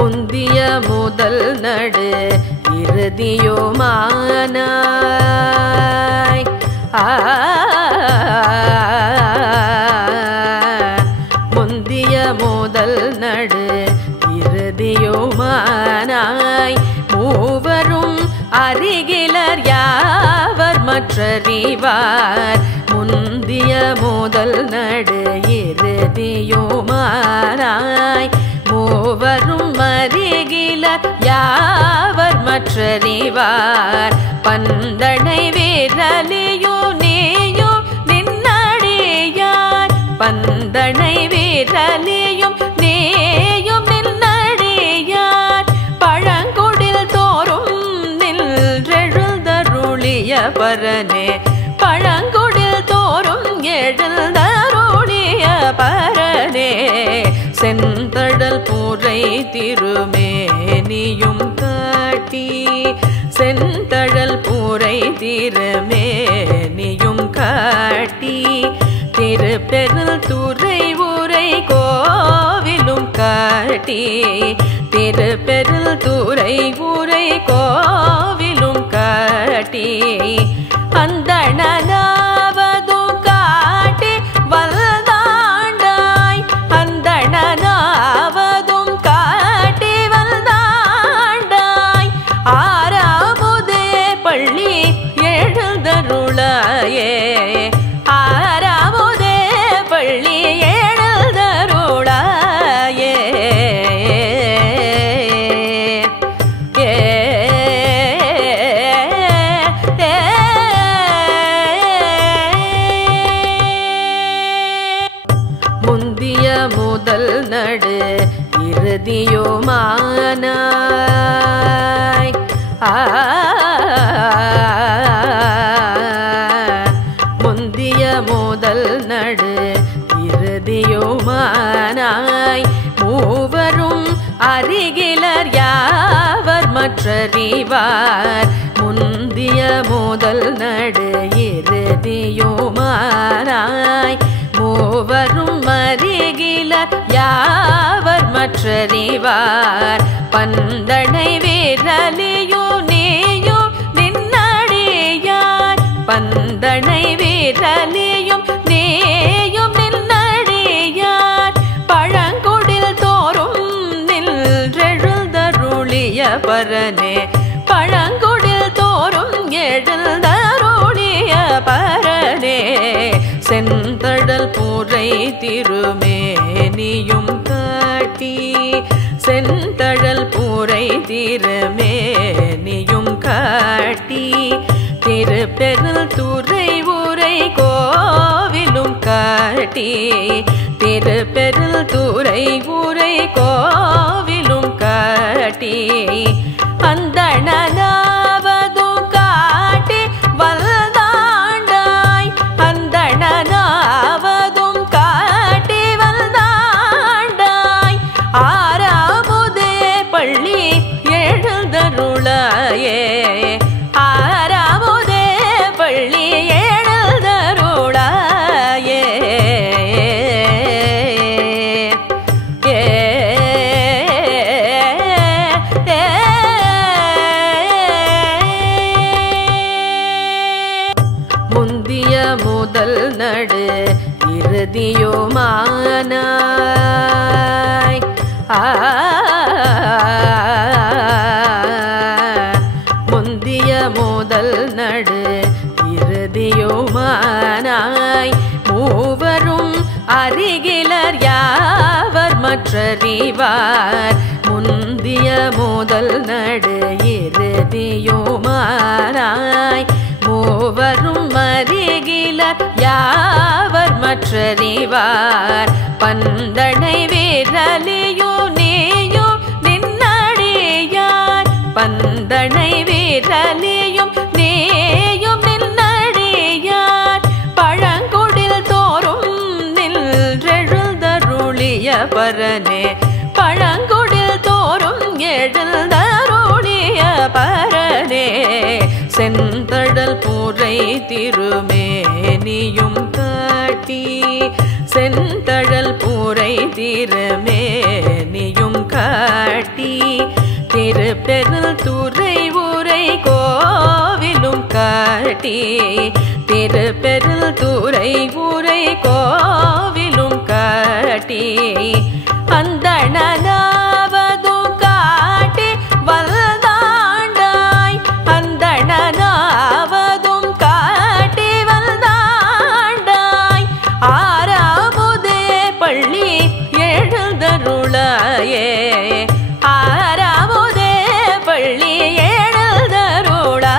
முந்திய முதல் நடு இறுதியுமானாய் முந்திய முதல் நடு இறுதியுமானாய் மூவரும் அறிகிலர் யாவர் மற்றறிவார் முந்திய முதல் நடு இறுதியுமானாய் மூவரும் அறிகிலர் யாவர் மற்றறிவார் பந்தனை விரலியோ நீயோ நின்னடியார் பந்தனை விரலியும் நீயும் நின்னடியார் பழங்குடில் தோறும் நின்றெழுந்தருளிய பரனே பழங்குடில் தோறும் எழுந்தருளிய பரனே செந்தழல் பூரை திருமேனியும் காட்டி செந்தழல் பூரை திருமேனியும் காட்டி திருப்பெருள் துறை உரை கோவிலும் காட்டி திருப்பெருள் துறை உரை கோவிலும் காட்டி அந்தணனாவதும் காட்டி வல்தாண்டாய் அந்தணனாவதும் காட்டி வல்தாண்டாய் ஆறாமுதே பள்ளி எழுந்தருளாயே ஆறாமுதே பள்ளி எழுந்தருளாயே முந்திய முதல் நடு இறுதியுமானாய் முந்திய முதல் நடு இறுதியுமானாய் மூவரும் அறிகிலர் யாவர் மற்றறிவார் முந்திய முதல் நடு இறுதியுமானாய் மூவரும் அறிகிலர் யாவர் மற்றறிவார் பந்தனை விரலியோ நீயோ நின்னடியார் பந்தனை விரலியும் நீயும் நின்னடியார் பழங்குடில் தோறும் நின்றெழுந்தருளிய பரனே பழங்குடில் தோறும் எழுந்தருளிய பரனே செந்தழல் பூரை திருமேனியும் காட்டி செந்தழல் பூரை திருமேனியும் காட்டி திருப்பெருள் துறை உரை கோவிலும் காட்டி திருப்பெருள் துறை உரை கோவிலும் காட்டி அந்தணனாவதும் காட்டி வல்தாண்டாய் அந்தணனாவதும் காட்டி வல்தாண்டாய் ஆறாமுதே பள்ளி எழுந்தருளாயே ஆறாமுதே பள்ளி எழுந்தருளாயே முந்திய முதல் நடு இறுதியுமானாய் முந்திய முதல் நடு இறுதியுமானாய் மூவரும் அறிகிலர் யாவர் மற்றறிவார் முந்திய முதல் நடு இறுதியுமானாய் மூவரும் அறிகிலர் யாவர் மற்றறிவார் பந்தனை விரலியோ நீயோ நின்னடியார் பந்தனை விரலியும் நீயும் நின்னடியார் பழங்குடில் தோறும் நின்றெழுந்தருளிய பரனே பழங்குடில் தோறும் எழுந்தருளிய பரனே செந்தழல் பூரை திருமேனியும் காட்டி செந்தழல் பூரை திருமேனியும் காட்டி திருப்பெருள் துறை ஊரை கோவிலும் காட்டி திருப்பெருள் துறை ஊரை கோவிலும் காட்டி அந்தணனாவதும் காட்டி வல்தாண்டாய் அந்தணனாவதும் காட்டி வல்தாண்டாய் ஆறாமுதே பள்ளி எழுந்தருளாயே ஆறாமுதே பள்ளி எழுந்தருளாயே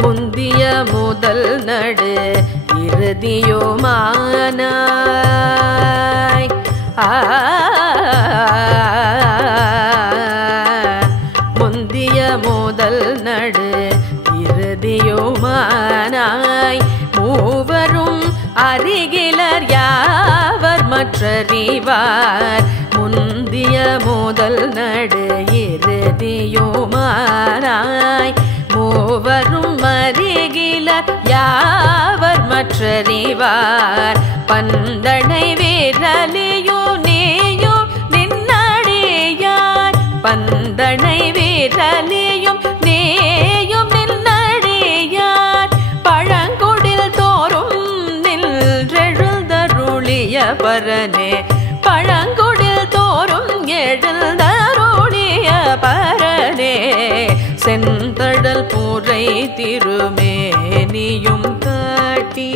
முந்திய முதல் நடு இறுதியுமானாய் முந்திய முதல் நடு இறுதியுமானாய் மூவரும் அருகிலர் யாவர் மற்றறிவார் முந்திய முதல் நடு இறுதியுமானாய் மூவரும் அருகிலர் யாவர் மற்றறிவார் பந்தனை விரலியோ நீயோ நின்னடியார் பந்தனை விரலியும் நீயும் நின்னடியார் பழங்குடில் தோறும் நின்றெழுந்தருளிய பரனே பழங்குடில் தோறும் எழுந்தருளிய பரனே செந்தடல் பூரை திருமேனியும் காட்டி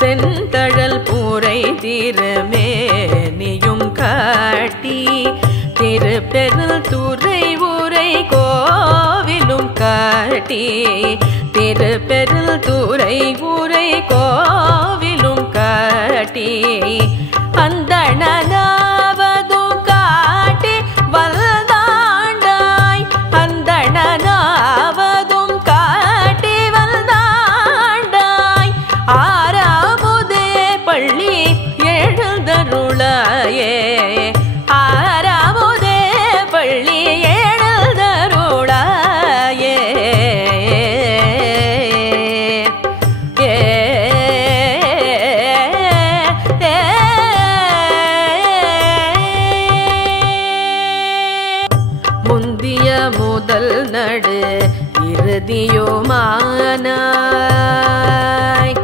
செந்தழல் பூரை திருமேனியும் காட்டி திருப்பெருள் துறை ஊரை கோவிலும் காட்டி திருப்பெருள் துறை ஊரை கோவிலும் காட்டி அந்தணனாவதும் காட்டி வல்தாண்டாய் அந்தணனாவதும் காட்டி வல்தாண்டாய் ஆறாமுதே பள்ளி எழுந்தருளாயே ஆறாமுதே பள்ளி எழுந்தருளாயே முந்திய முதல் நடு இறுதியுமானாய்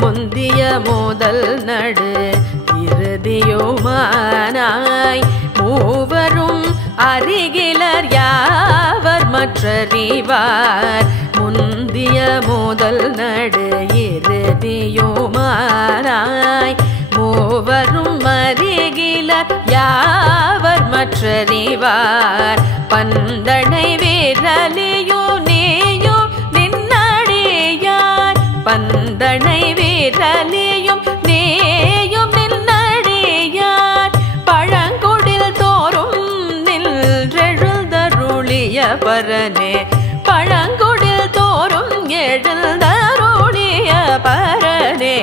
முந்திய முதல் நடு இறுதியுமானாய் மூவரும் அருகிலர் யாவர் மற்றறிவார் முந்திய முதல் நடு இறுதியுமானாய் மூவரும் அருகிலர் யாவர் மற்றறிவார் பந்தனை விரலியோ நீயோ நின்னடியார் பந்தனை விரலியும் நீயும் நின்னடியார் பழங்குடில் தோறும் நின்றெழுந்தருளிய பரனே பழங்குடில் தோறும் எழுந்தருளிய பரனே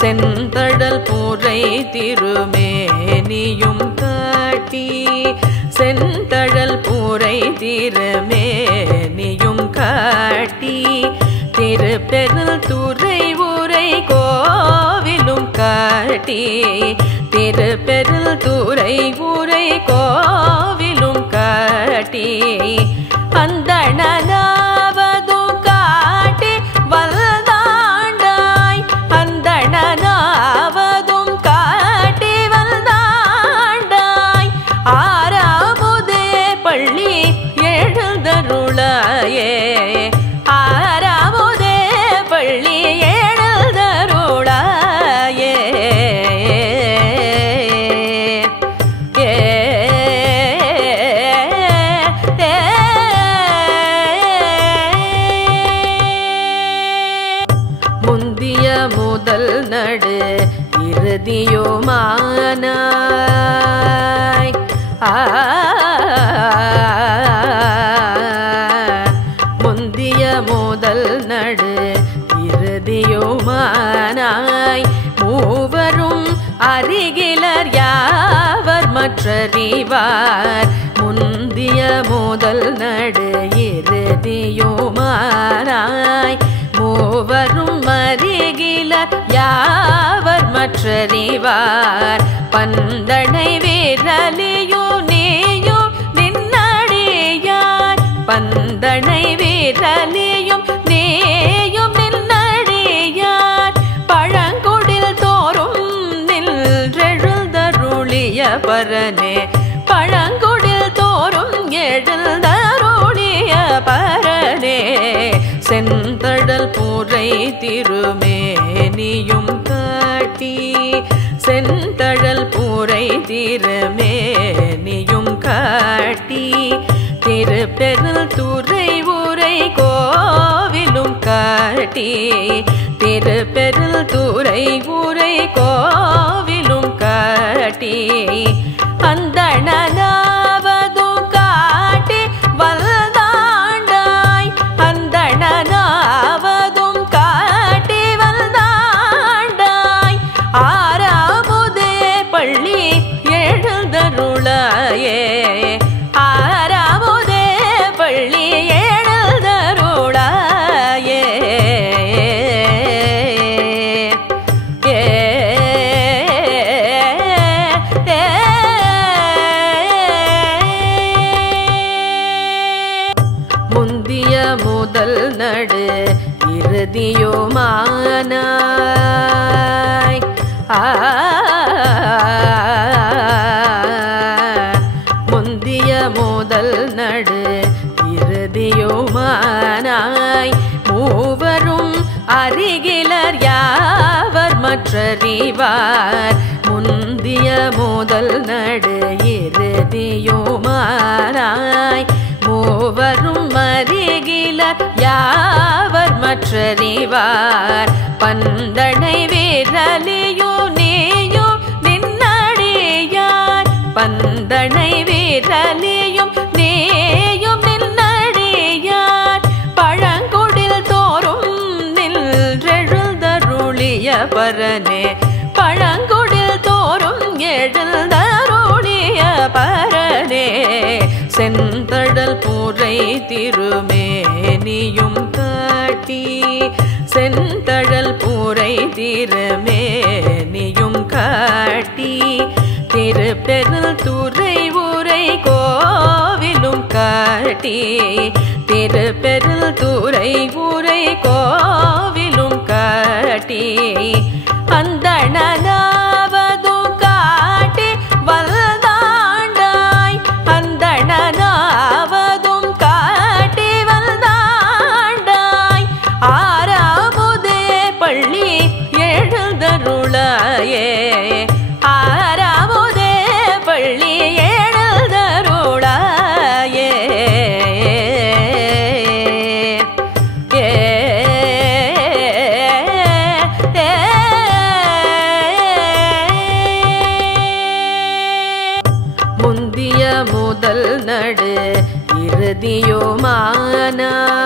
செந்தடல் பூரை திருமேனியும் காட்டி செந்தழல் பூரை திருமேனியும் காட்டி திருப்பெருள் துறை ஊரை கோவிலும் காட்டி திருப்பெருள் துறை ஊரை கோவிலும் காட்டி அந்தணனாவதும் காட்டி வல்தாண்டாய் அந்தணனாவதும் காட்டி வல்தாண்டாய் ஆறாமுதே பள்ளி எழுந்தருளாயே ஆறாமுதே பள்ளி எழுந்தருளாயே முந்திய முதல் நடு இறுதியுமானாய் முந்திய முதல் நடு இறுதியுமானாய் மூவரும் அருகிலர் யாவர் மற்றறிவார் முந்திய முதல் நடு இறுதியுமானாய் மூவரும் அறிகிலர் யாவர் மற்றறிவார் பந்தனை விரலியோ நீயோ நின்னடியார் பந்தனை விரலியும் நீயும் நின்னடியார் பழங்குடில் தோறும் நின்றெழுந்தருளிய பரனே பழங்குடில் தோறும் எழுந்தருளிய பரனே செந்தழல் பூரை திருமேனியும் காட்டி செந்தழல் பூரை திருமேனியும் காட்டி திருப்பெருள் துறை ஊரை கோவிலும் காட்டி திருப்பெருள் துறை ஊரை கோவிலும் காட்டி அந்தணனாவதும் காட்டி வல்தாண்டாய் அந்தணனாவதும் காட்டி வல்தாண்டாய் ஆறாமுதே பள்ளி எழுந்தருளாயே ஆறாமுதே பள்ளி எழுந்தருளாயே முந்திய முதல் நடு இறுதியுமானாய் முந்திய முதல் நடு இறுதியுமானாய் மூவரும் அறிகிலர் யாவர் மற்றறிவார் முந்திய முதல் நடு இறுதியுமானாய் மூவரும் அறிகிலர் யாவர் மற்றறிவார் பந்தனை விரலியோ நீயோ நின்னடியார் பந்தனை விரலியும் நீயும் நின்னடியார் பழங்குடில் தோறும் நின்றெழுந்தருளிய பரனே பழங்குடில் தோறும் எழுந்தருளிய பரனே செந்தழல் பூரை திருமேனியும் காட்டி செந்தழல் பூரை திருமேனியும் காட்டி திருப்பெருள் துறை ஊரை கோவிலும் காட்டி திருப்பெருள் துறை ஊரை கோவிலும் காட்டி அந்தணனாவதும் காட்டி வல்தாண்டாய் அந்தணனாவதும் காட்டி வல்தாண்டாய் ஆறாமுதே பள்ளி எழுந்தருளாயே ஆறாமுதே பள்ளி எழுந்தருளாயே முந்திய முதல் நடு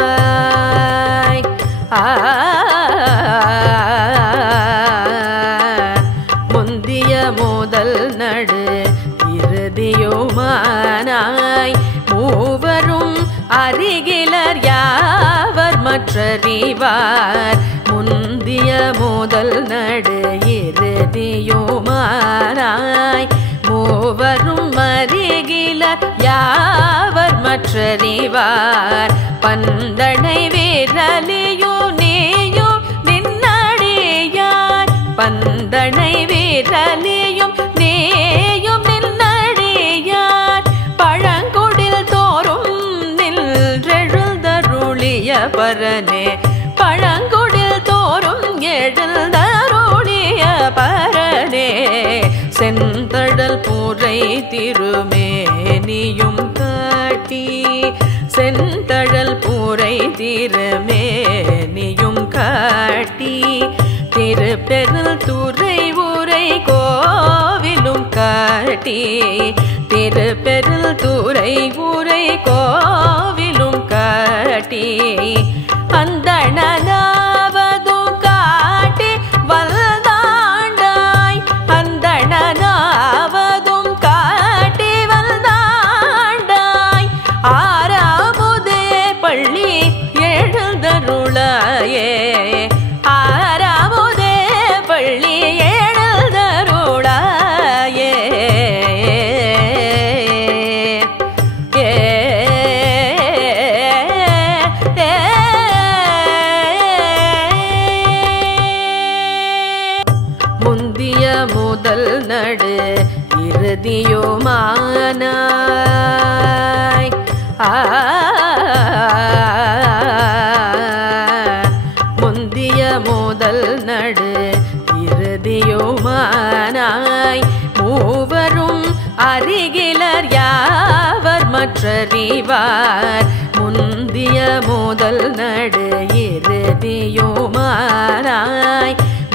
இறுதியுமானாய் முந்திய முதல் நடு இறுதியுமானாய் மூவரும் அறிகிலர் யாவர் மற்றறிவார் முந்திய முதல் நடு இறுதியுமானாய் மூவரும் அறிகிலர் யாவர் மற்றறிவார் பந்தனை விரலியோ நீயோ நின்னடியார் பந்தனை விரலியும் நீயும் நின்னடியார் பழங்குடில் தோறும் நின்றெழுந்தருளிய பரனே பழங்குடில் தோறும் எழுந்தருளிய பரனே செந்தழல் பூரை திருமேனியும் காட்டி செந்தழல் பூரை திருமேனியும் காட்டி திருப்பெருள் துறை ஊரை கோவிலும் காட்டி திருப்பெருள் துறை ஊரை கோவிலும் காட்டி அந்தணனாவதும் காட்டி வல்தாண்டாய் அந்தணனாவதும் காட்டி நடு இறுதியுமானாய் முந்திய முதல் நடு இறுதியுமானாய் மூவரும் அறிகிலர் யாவர் மற்றறிவார் முந்திய முதல் நடு இறுதியுமானாய்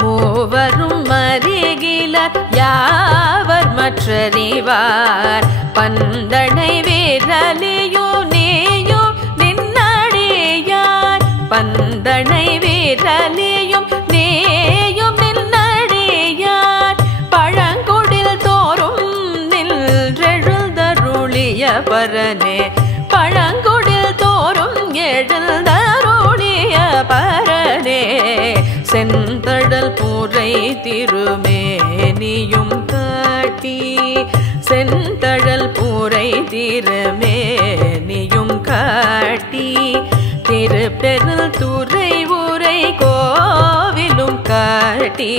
மூவரும் அறிகிலர் யாவர் மற்றறிவார் பந்தனை விரலியோ நேயோ நின்னடியார் பந்தனை விரலியும் நேயும் நின்னடியார் பழங்குடில் தோறும் நின்றெழுந்தருளிய பரனே பழங்குடில் தோறும் எழுந்தருளிய பரனே செந்தடல் பூரை திருமேனியும் காட்டி செந்தழல் பூரை திருமேனியும் காட்டி திருப்பெருள் துறை ஊரை கோவிலும் காட்டி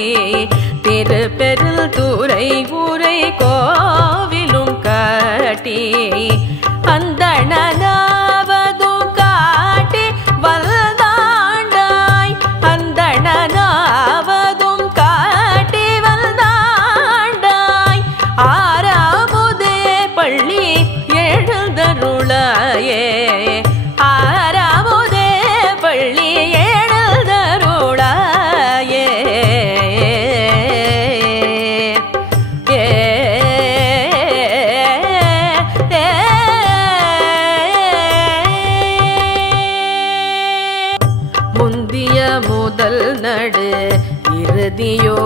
திருப்பெருள் துறை ஊரை கோவிலும் காட்டி அந்தணனாவதும் காட்டி வல்தாண்டாய் அந்தணனாவதும் காட்டி வல்தாண்டாய் ஆறாமுதே பள்ளி எழுந்தருளாயே ஆறாமுதே பள்ளி எழுந்தருளாயே முந்திய முதல் நடு இறுதியுமானாய்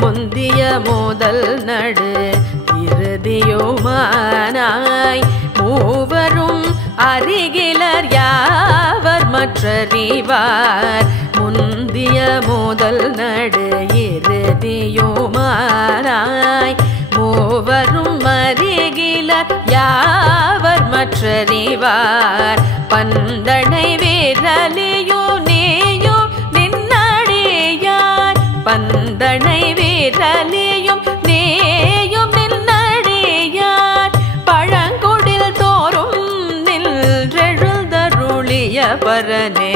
முந்திய முதல் நடு இறுதியுமானாய் மூவரும் அறிகிலர் யாவர் மற்றறிவார் முந்திய முதல் நடு இறுதியுமானாய் மூவரும் அறிகிலர் யாவர் மற்றறிவார் பந்தனை விரலியோ நேயோ நின்னடியார் பந்தனை விரலியும் நேயும் நின்னடியார் பழங்குடில் தோறும் நின்றெழுந்தருளிய பரனே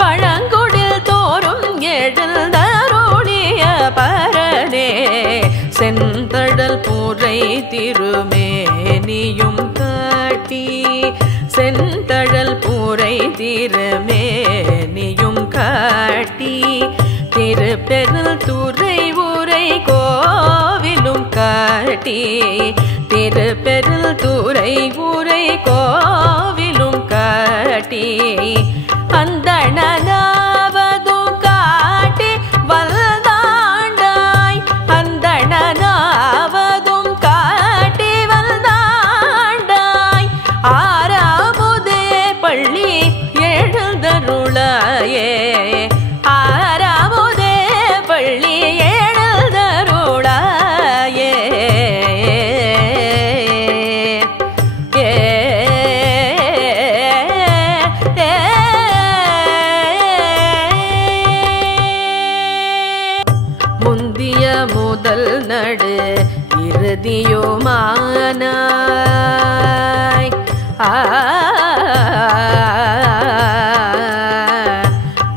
பழங்குடில் தோறும் எழுந்தருளிய பரனே செந்தடல் பூரை திருமேனியும் காட்டி செந்தழல் பூரை திருமேனியும் காட்டி திருப்பெருள் துறை ஊரை கோவிலும் காட்டி திருப்பெருள் துறை ஊரை கோவிலும் காட்டி அந்தணனாவதும் காட்டி வல்தாண்டாய் அந்தணனாவதும் காட்டி வல்தாண்டாய் ஆறாமுதே பள்ளி எழுந்தருளாயே ஆறாமுதே பள்ளி எழுந்தருளாயே முந்திய முதல் நடு இறுதியுமானாய்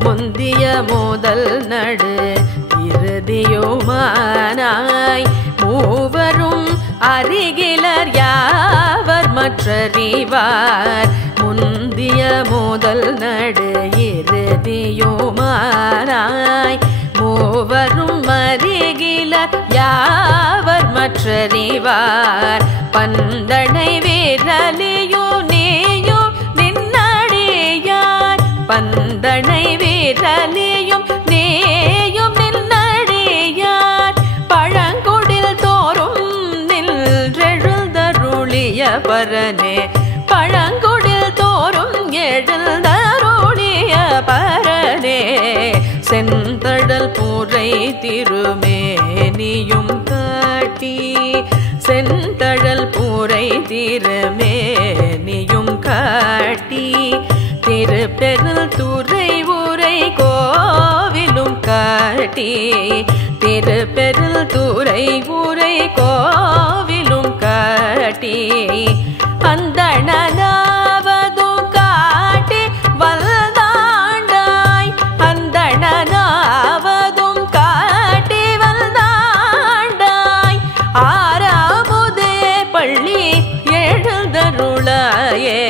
முந்திய முதல் நடு இறுதியுமானாய் மூவரும் அறிகிலர் யாவர் மற்றறிவார் முந்திய முதல் நடு இறுதியுமானாய் மூவரும் அறிகிலர் யாவர் மற்றறிவார் பந்தனை விரலியோ நேயோ நின்னடியார் பந்தனை விரலியும் நேயும் நின்னடியார் பழங்குடில் தோறும் நின்றெழுந்தருளிய பரனே பழங்குடில் தோறும் எழுந்தருளிய பரனே செந்தழல் பூரை திருமேனியும் காட்டி செந்தழல் பூரை திருமேனியும் காட்டி திருப்பெருள் துறை உரை கோவிலும் காட்டி திருப்பெருள் துறை உரை கோவிலும் காட்டி அந்தணனாவதும் காட்டி வல்தாண்டாய் அந்தணனாவதும் காட்டி வல்தாண்டாய் ஆறாமுதே பள்ளி எழுந்தருளாயே